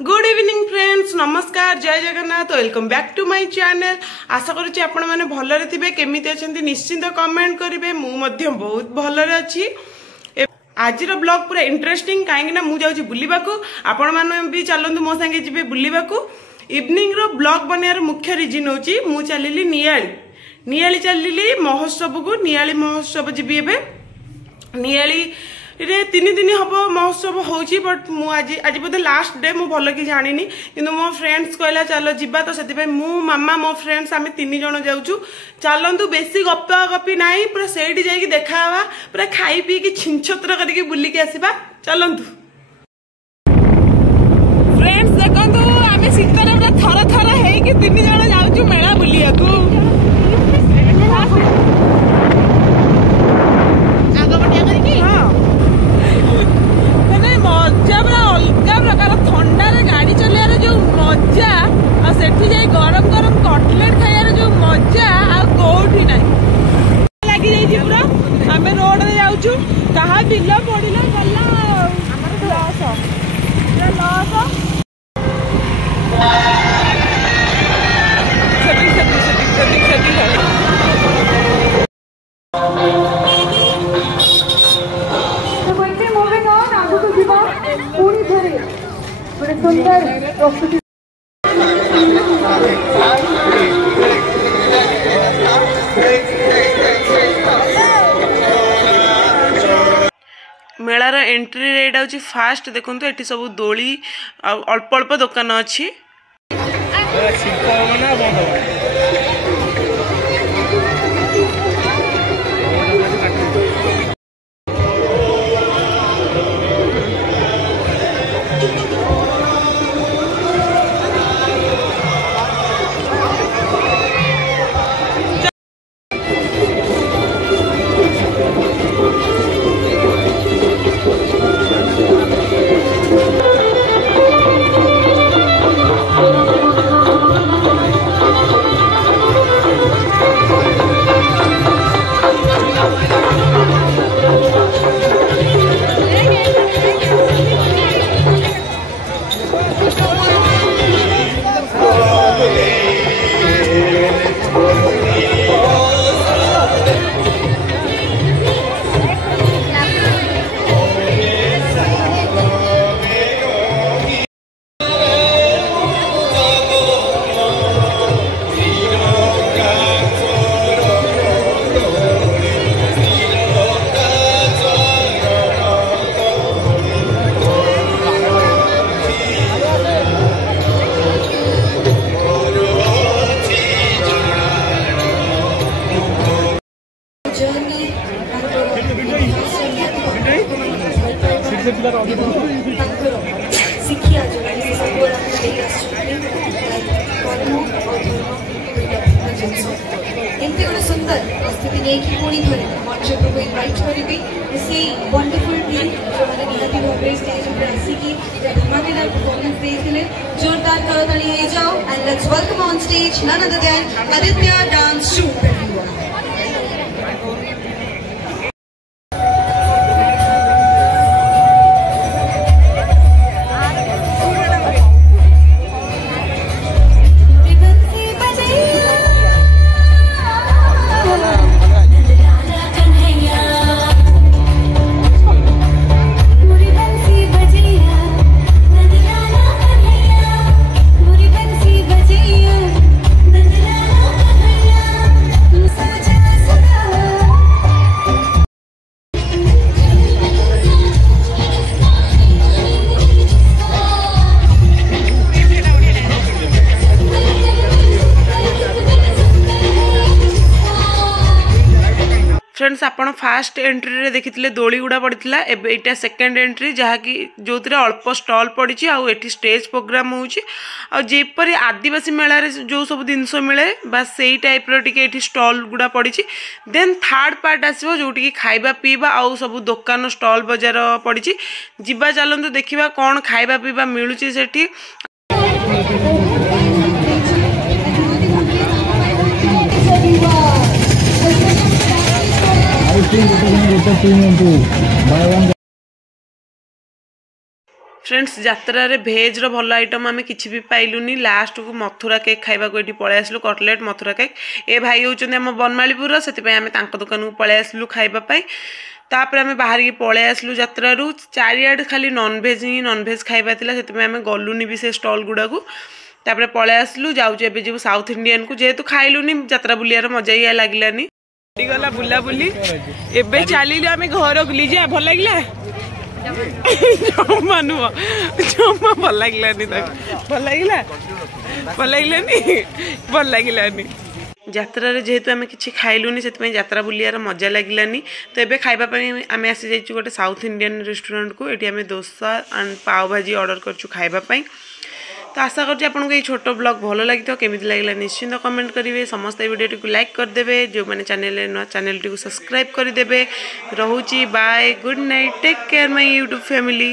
Good evening friends, नमस्कार, जय Jagannath, welcome back to my channel. आशा करुच्ची आपण मैंने भलरे थिबे। केमिति अछंती निश्चिंत कमेंट करिवे। मु मध्य बहुत भलरे अछि। आज ब्लॉग पूरा इंटरेस्टिंग कहीं ना मुझे बुलवाक आपण मैंने भी चलतु मो संगे जी बुलवाक। इवनिंग रो ब्लॉग बनार मुख्य रिजन हूँ मु चलिली नियाली चलिली महोत्सव को। नियाली महोत्सव जी नियाली रे 3 दिन हम महोत्सव होची। बट मु आज बोधे लास्ट डे मु भल कि जानी किंतु मो फ्रेंड्स कहला चलो जीवा तो से मु मामा मो फ्रेंड्स आम 3 जन जाऊँ। चलतु बेसी गपा गपी ना पूरा से जाकि देखा पूरा खाई पी कि छिंछत्र करके बुलिकी आसवा। चलतु फ्रेंड्स देखु आम शीतर पूरा थर थर है 3 जन जाऊँ मेला बुलिया मजा पूरा अलग प्रकार थंडार गाड़ी चलार जो मजा सेठी जाई गरम गरम कटलेट खाइबार जो मजा कौटी ना लगी जाइए। पूरा आम रोड रे जाऊँ कहा बिल पड़ा गला सुंदर प्रस्तुति मेलार एंट्री रेट हूँ फास्ट। देखो ये सब दोली अल्प अल्प दुकान अच्छी। शिक्षा जो एमती गोटे सुंदर प्रस्तुति नहीं कि पुणी थे मंच को इनवाइट करी से वंडरफुल टीम जो मैंने निहाती भाव स्टेज पर आसिकी धमाकेदार परफॉर्मेंस देते जोरदार करताली हो जाओ। And let's welcome on stage none other than Aditya dance troupe. Friends आपण फास्ट एंट्री रे देखिथिले दोली गुडा पड़िथिला। एबे एटा सेकंड एंट्री जहाँकि जो अल्प स्टॉल पड़ी आउ एठी स्टेज प्रोग्राम होउची। आ जेपरी आदिवासी मेला रे जो सब जिनस मिले बस सेही टाइप रो टिके एठी स्टॉल गुडा पड़ी। देन थर्ड पार्ट आसीबो जोटी कि खाइबा पीबा आउ सब दुकान स्टॉल बाजार पड़ी। जिबा चलंतु देखिबा कोन खाइबा पीबा मिलुची सेठी। फ्रेंड्स यात्रा रे भेज रो भल आइटम आम किसी भी पाइलुनी लास्ट को मथुरा केक खाइबा को ये पलि आसलु कटलेट मथुरा केक ए भाई होचंदी हम बनमालीपुर से आम दुकान को पलि आसलु खाइबापी तापर आम बाहर की पलि आसलु यात्रु चारिआड खाली नॉनभेज ही नॉनभेज खाइबा थिला से आम गलुनी भी से स्टॉल गुड़ा को तापर पलि आसलु जाऊँ एबे जीव साउथ इंडियन को जेहेतु खाइलुनी यात्रा बुलियार मजा ही लागलानी गला बुला बुली एबे चलिलु आम घर को लीजिए भल लगिला जमा नुह जमा भल लगिलानी भल लगिलानी भल लगिलानी यात्रा रे जेहेतु आम कि खाइलुनी से यात्रा बुलियार मजा लगिलानी तो एबे खाइबा आम आसी जाइछु गोटे साउथ इंडियन रेस्टोरेंट को एटी आम डोसा एंड पाव भाजी ऑर्डर करछु खाइबा पई। तो आशा करछि आपनको ये छोट ब्लॉग भल लगी केमिति लागला निश्चिंत कमेंट करेंगे समस्त वीडियो को लाइक करदेवे जो मैंने चैनल टी सब्सक्राइब करदेवे। रोची bye good night take care my YouTube family.